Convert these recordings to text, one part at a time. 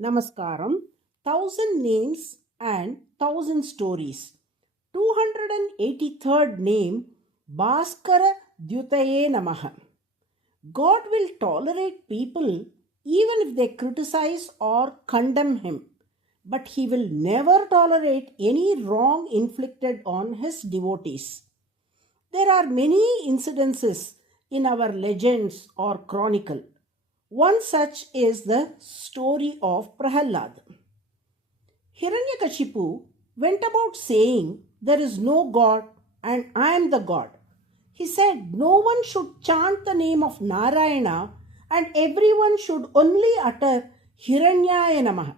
Namaskaram, 1000 names and 1000 stories. 283rd name BHASKARADYUTAYE NAMAH. God will tolerate people even if they criticize or condemn him, but he will never tolerate any wrong inflicted on his devotees. There are many incidences in our legends or chronicle. One such is the story of Prahalad. Hiranyakashipu went about saying, "There is no God and I am the God." He said no one should chant the name of Narayana and everyone should only utter Hiranyaya Namah.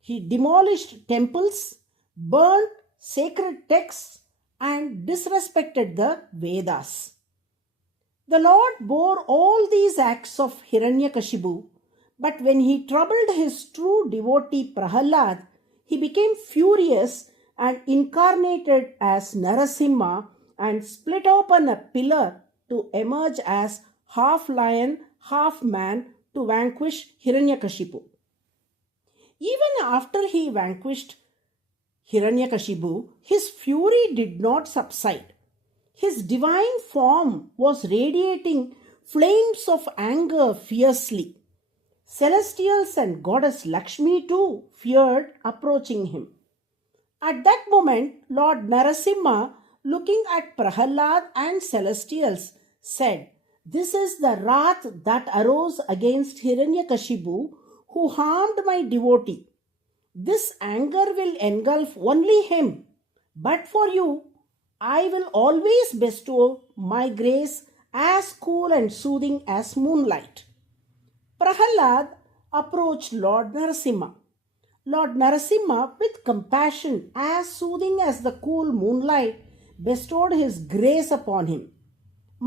He demolished temples, burnt sacred texts, and disrespected the Vedas. The Lord bore all these acts of Hiranyakashipu, but when he troubled his true devotee Prahalad, he became furious and incarnated as Narasimha and split open a pillar to emerge as half lion, half man to vanquish Hiranyakashipu. Even after he vanquished Hiranyakashipu, his fury did not subside. His divine form was radiating flames of anger fiercely. Celestials and goddess Lakshmi too feared approaching him. At that moment, Lord Narasimha, looking at Prahalad and celestials, said, "This is the wrath that arose against Hiranyakashipu, who harmed my devotee. This anger will engulf only him, but for you, I will always bestow my grace as cool and soothing as moonlight." Prahalad approached Lord Narasimha. Lord Narasimha, with compassion as soothing as the cool moonlight, bestowed his grace upon him.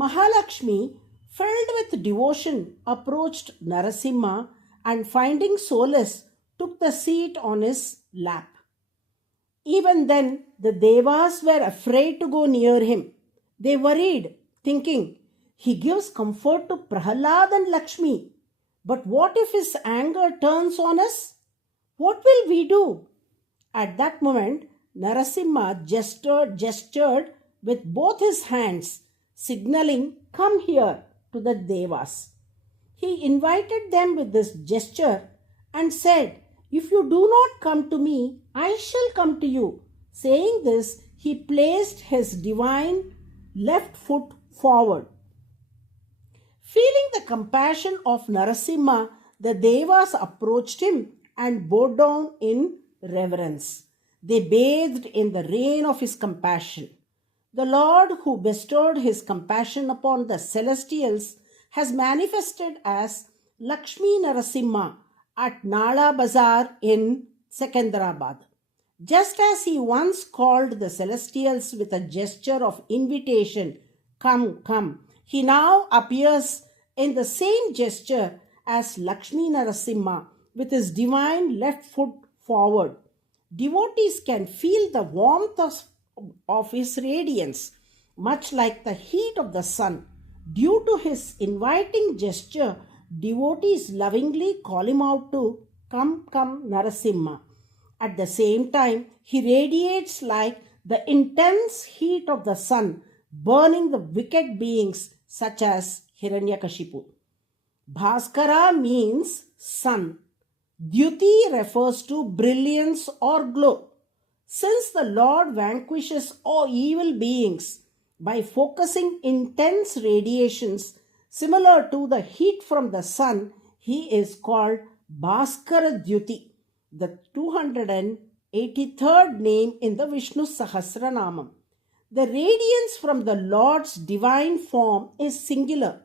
Mahalakshmi, filled with devotion, approached Narasimha and, finding solace, took the seat on his lap. Even then, the Devas were afraid to go near him. They worried, thinking, "He gives comfort to Prahalad and Lakshmi. But what if his anger turns on us? What will we do?" At that moment, Narasimha gestured with both his hands, signaling, "Come here," to the Devas. He invited them with this gesture and said, "If you do not come to me, I shall come to you." Saying this, he placed his divine left foot forward. Feeling the compassion of Narasimha, the Devas approached him and bowed down in reverence. They bathed in the rain of his compassion. The Lord, who bestowed his compassion upon the celestials, has manifested as Lakshmi Narasimha at Nala Bazar in Secunderabad. Just as he once called the celestials with a gesture of invitation, "Come, come," he now appears in the same gesture as Lakshmi Narasimha with his divine left foot forward. Devotees can feel the warmth of his radiance, much like the heat of the sun. Due to his inviting gesture, devotees lovingly call him out to, "Come, come, Narasimha." At the same time, he radiates like the intense heat of the sun, burning the wicked beings such as Hiranyakashipu. Bhaskara means sun. Dyuti refers to brilliance or glow. Since the Lord vanquishes all evil beings by focusing intense radiations similar to the heat from the sun, he is called Bhaskaradyuti, the 283rd name in the Vishnu Sahasranamam. The radiance from the Lord's divine form is singular,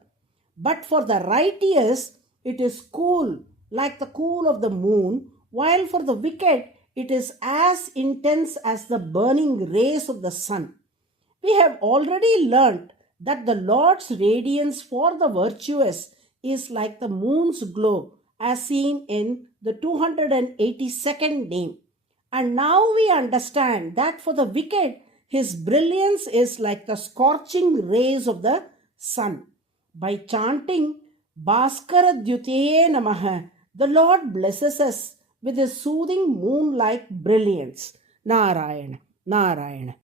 but for the righteous it is cool, like the cool of the moon, while for the wicked it is as intense as the burning rays of the sun. We have already learnt that the Lord's radiance for the virtuous is like the moon's glow, as seen in the 282nd name. And now we understand that for the wicked, his brilliance is like the scorching rays of the sun. By chanting Bhaskaradyutaye Namaha, the Lord blesses us with his soothing moon like brilliance. Narayana, Narayana.